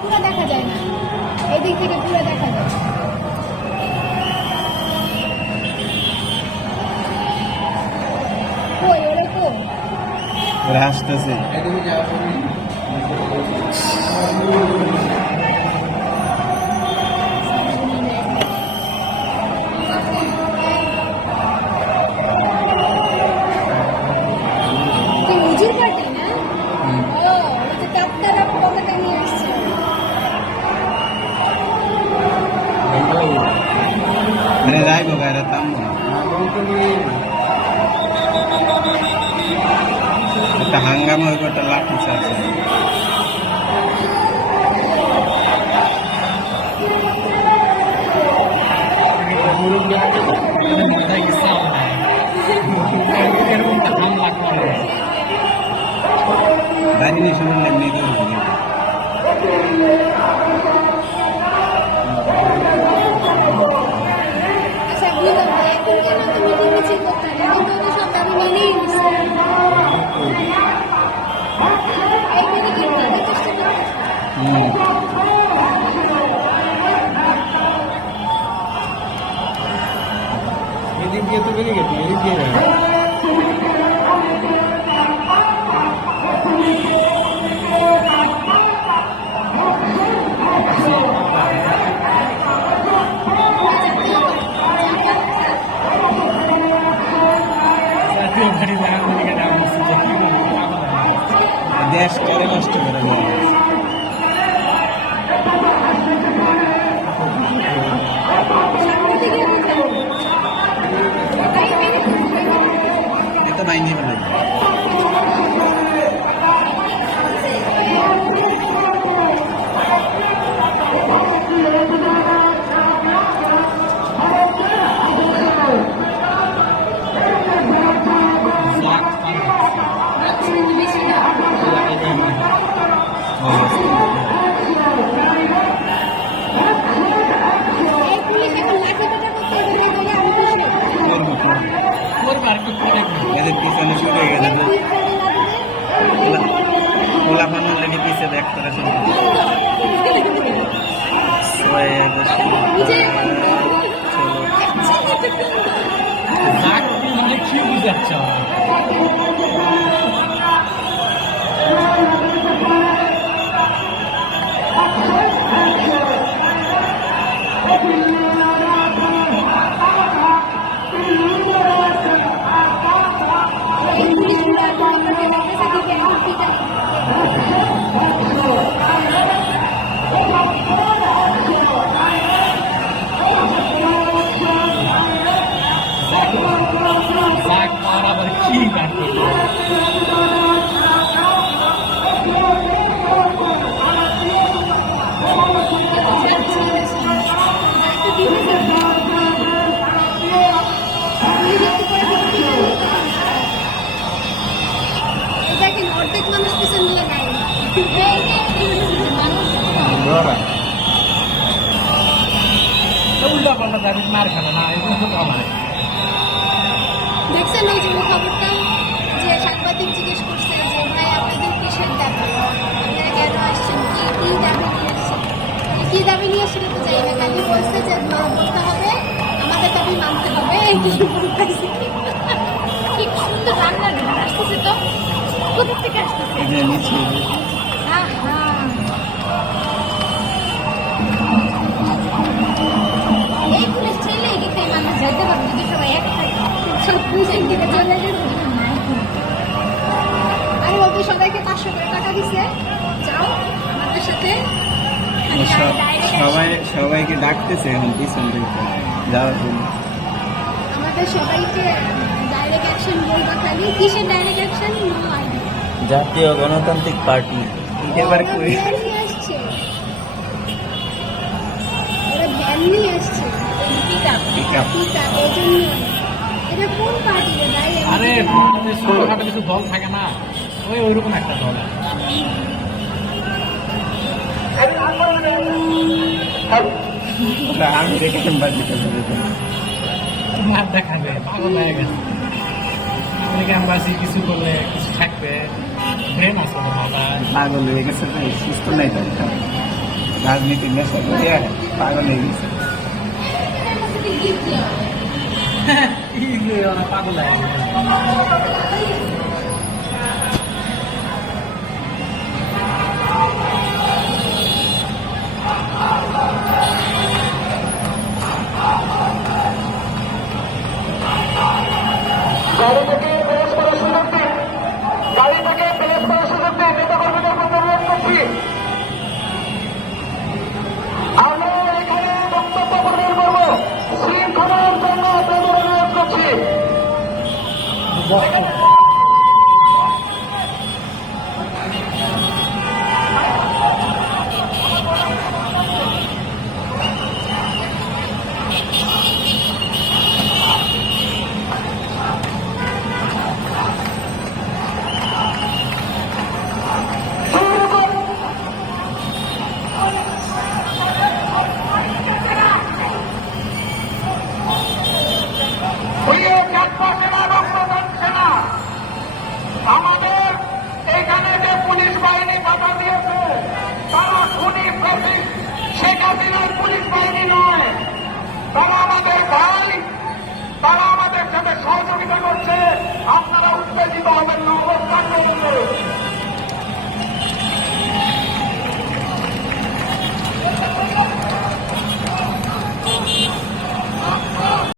পুরো দেখা যায় না, এদিক থেকে পুরো দেখা যায়। কই ওরে কই? ওরা আসতেছে। উজির পার্টি না? ও, ওই যে কাপ্তারা পতাকা নিয়ে আসছে। अरे राय वगैरह तम এটা হাঙ্গামা হইব, একটা লাঠি চার্জ। বাড়ি শুনুন এমনি আচ্ছা বুঝলাম না, এখন কেন তো মিটিং মিছিল করতে হবে? এখন তো সব দাবি মেনেই নিচ্ছে। এইখানে কি করার চেষ্টা করছে? এদিক দিয়ে তো বেরিয়ে গেছে, এদিক দিয়ে না। দেশ করে নষ্ট করে এত মাইনে বলে এদের পিছনে শুরু হয়ে গেছে, খোলা পান অলরেডি পিছিয়ে ব্যাক করা শুরু কি বুঝাচ্ছ? আবার কি অর্ধেক মানুষ পিছন দিয়ে গাড়ি উল্টা পাল্টা দাবি মার খেলে না, এগুলো তো আমার দেখছেন ওই যে খবরটা, যে সাংবাদিক জিজ্ঞেস করছে যে ভাই আপনাদের কিসের দাবি, আপনারা কেন আসছেন, কি দাবি নিয়ে আসছেন? কি দাবি নিয়ে আসছেন তো যাই না, খালি বলছে যে বলতে হবে, আমাদের দাবি মানতে হবে। কি সুন্দর রান্না আসতেছে তো, কোথা থেকে আসতেছে? এই পুলিশ ছেলে এদিকে মানুষ যেতে পারবে যদি সবাই একসাথে সব পুলিশের দিকে চলে যাবে। আরে ও তো সবাইকে 500 করে টাকা দিছে, যাও আমাদের সাথে। সবাইকে ডাকতেছে এখন পিছন থেকে যাওয়ার জন্য। আমাদের সবাইকে ডাইরেক্ট অ্যাকশন বলবা, খালি কিসের ডাইরেক্ট অ্যাকশন? জাতীয় গণতান্ত্রিক পার্টি এবার কই আসছে, ওরা ভ্যান নিয়ে আসছে, পিকআপ ওই জন্য। এটা কোন পার্টি রে ভাই? আরে ছোটখাটো কিছু দল থাকে না, ওইরকম একটা দল। আমি দেখেন বাজি তোমার দেখাবে পাগল হয়ে গেছে। গ্রামবাসী কিছু করলে কিছু থাকবে, প্রেম আছে মাথা পাগল হয়ে গেছে, সুস্থ নাই তো। রাজনীতির নেশা করিয়া পাগল হয়ে গেছে। পাগল লাগে